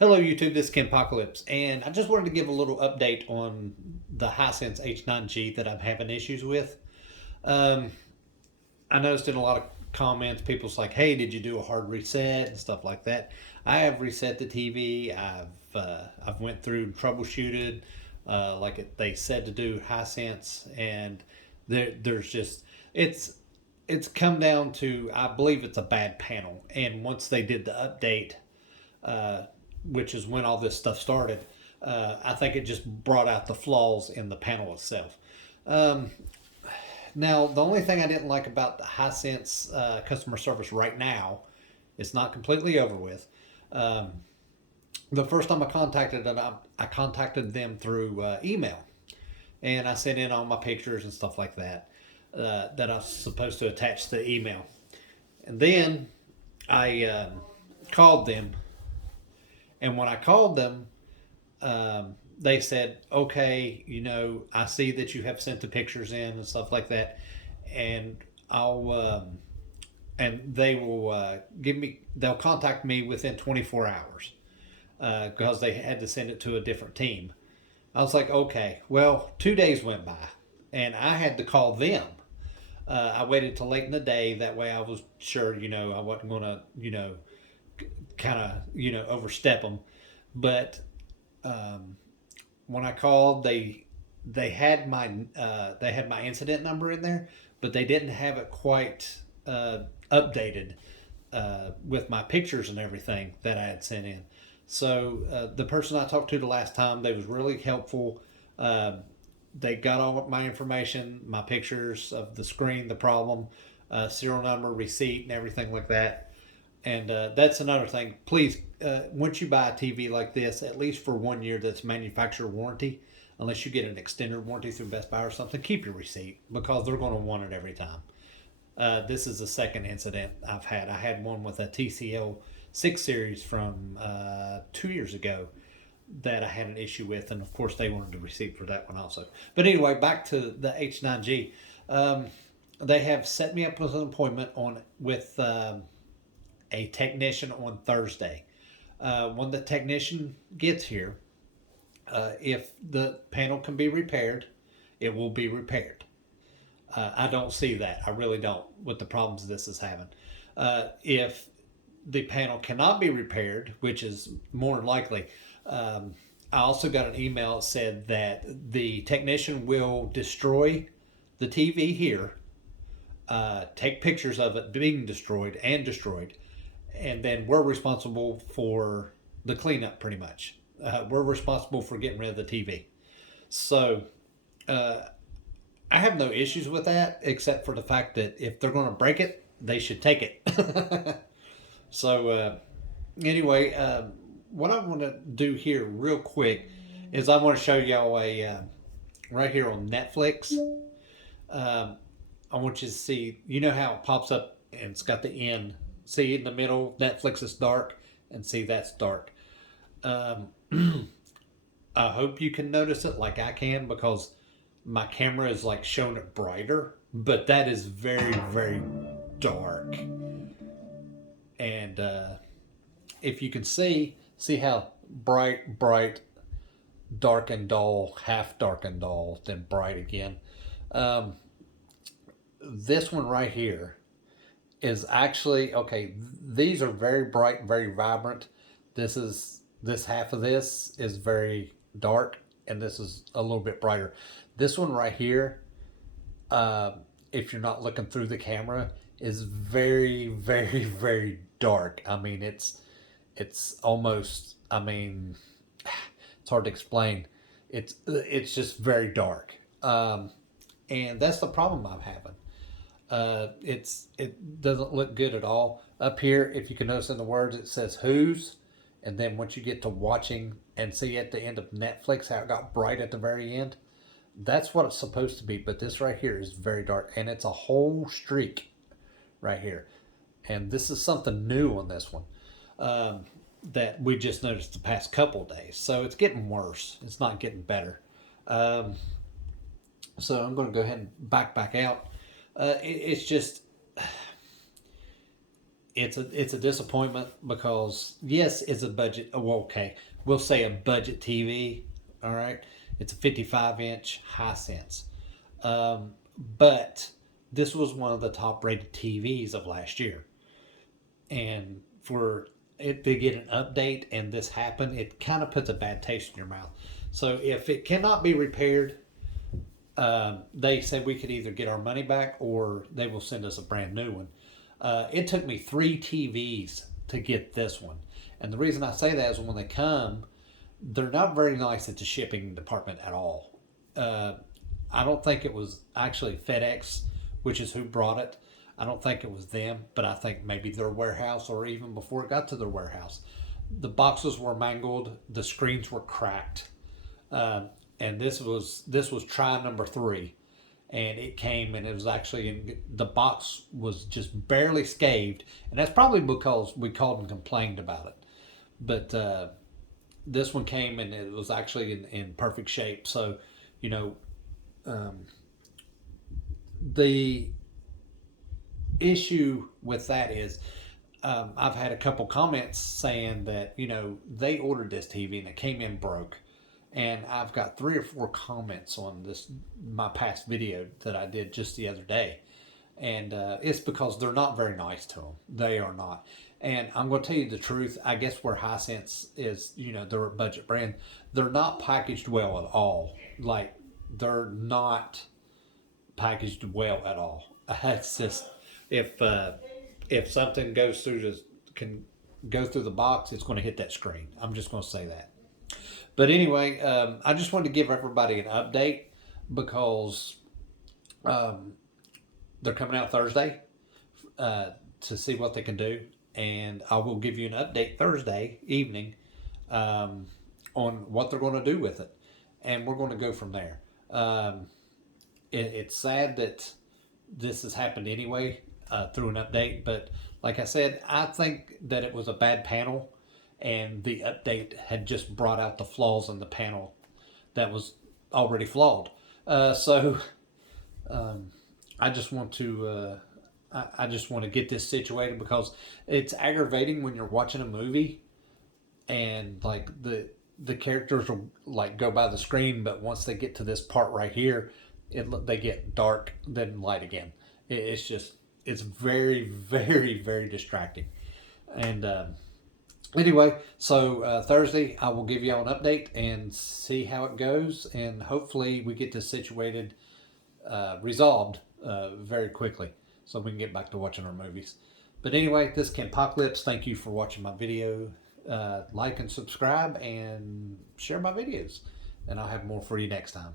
Hello YouTube, this is Ken Apocalypse, and I just wanted to give a little update on the hisense H9G that I'm having issues with. Um, I noticed in a lot of comments, people's like, "Hey, did you do a hard reset and stuff like that?" I have reset the TV. I've went through and troubleshooted, they said to do hisense, and there's just it's it's come down to, I believe it's a bad panel, and once they did the update, uh, which is when all this stuff started, I think it just brought out the flaws in the panel itself. Um, Now, the only thing I didn't like about the Hisense customer service right now, it's not completely over with. Um, the first time I contacted them through email, and I sent in all my pictures and stuff like that I was supposed to attach to the email. And then I called them, and when I called them, they said, okay, I see that you have sent the pictures in and stuff like that, and they will they'll contact me within 24 hours because they had to send it to a different team. I was like, okay, well, 2 days went by, and I had to call them. I waited till late in the day. That way I was sure, I wasn't going to, kind of, overstep them. But um, when I called, they had my incident number in there, but they didn't have it quite updated with my pictures and everything that I had sent in. So the person I talked to the last time, they was really helpful. Uh, they got all of my information, my pictures of the screen, the problem, serial number, receipt, and everything like that. And that's another thing. Please, once you buy a TV like this, at least for 1 year, that's manufacturer warranty. Unless you get an extended warranty through Best Buy or something, keep your receipt because they're going to want it every time. This is the second incident I've had. I had one with a TCL 6 series from 2 years ago that I had an issue with, and of course they wanted a receipt for that one also. But anyway, back to the H9G. Um, they have set me up with an appointment on with a technician on Thursday. When the technician gets here, if the panel can be repaired, it will be repaired. I don't see that. I really don't with the problems this is having. If the panel cannot be repaired, which is more than likely, I also got an email that said that the technician will destroy the TV here, take pictures of it being destroyed, and then we're responsible for the cleanup pretty much. We're responsible for getting rid of the TV. So uh, I have no issues with that, except for the fact that if they're going to break it, they should take it. So anyway, what I want to do here real quick is I want to show y'all right here on Netflix. Um, I want you to see, how it pops up and it's got the end. See in the middle, Netflix is dark, and see that's dark. Um, I hope you can notice it like I can because my camera is like showing it brighter, but that is very, very dark. And if you can see how bright, dark and dull, half dark and dull, then bright again. Um, this one right here is actually okay. These are very bright, very vibrant. This half of this is very dark, and this is a little bit brighter. This one right here, uh, if you're not looking through the camera, is very, very, very dark. I mean, it's almost. I mean, it's hard to explain. It's just very dark, and that's the problem I'm having. It doesn't look good at all. Up here, if you can notice in the words, it says "Who's," and then once you get to watching and see at the end of Netflix how it got bright at the very end, that's what it's supposed to be. But this right here is very dark, and it's a whole streak right here. And this is something new on this one um, that we just noticed the past couple of days. So it's getting worse. It's not getting better. Um, so I'm going to go ahead and back out. It's just it's a disappointment because yes, it's a budget. Well, okay, we'll say a budget TV. All right, it's a 55-inch hisense, but this was one of the top rated TVs of last year, and for it to get an update and this happened, it kind of puts a bad taste in your mouth. So if it cannot be repaired, they said we could either get our money back or they will send us a brand new one. It took me 3 TVs to get this one. And the reason I say that is when they come, they're not very nice at the shipping department at all. Uh, I don't think it was actually FedEx, which is who brought it. I don't think it was them, but I think maybe their warehouse or even before it got to their warehouse. The boxes were mangled, the screens were cracked, uh, and this was try number 3, and it came and it was actually the box was just barely scathed, and that's probably because we called and complained about it. But this one came and it was actually in perfect shape. So, you know, um, the issue with that is I've had a couple comments saying that they ordered this TV and it came in broke, and I've got 3 or 4 comments on this my past video that I did just the other day, and it's because they're not very nice to them. They are not, and I'm going to tell you the truth. I guess where Hisense is, they're a budget brand. They're not packaged well at all. Like they're not packaged well at all. It's just if uh, if something goes through the can go through the box, it's going to hit that screen. I'm just going to say that. But anyway, I just wanted to give everybody an update because um, they're coming out Thursday to see what they can do, and I will give you an update Thursday evening um, on what they're going to do with it, and we're going to go from there. Um, it's sad that this has happened anyway through an update, but like I said, I think that it was a bad panel, and the update had just brought out the flaws in the panel that was already flawed. So um, I just want to. I just want to get this situated because it's aggravating when you're watching a movie and like the characters will like go by the screen, but once they get to this part right here, they get dark then light again. It's just it's very very distracting. And anyway, so Thursday I will give y'all an update and see how it goes, and hopefully we get this situated, resolved very quickly, so we can get back to watching our movies. But anyway, this is Apocalypse. Thank you for watching my video. Like and subscribe and share my videos, and I'll have more for you next time.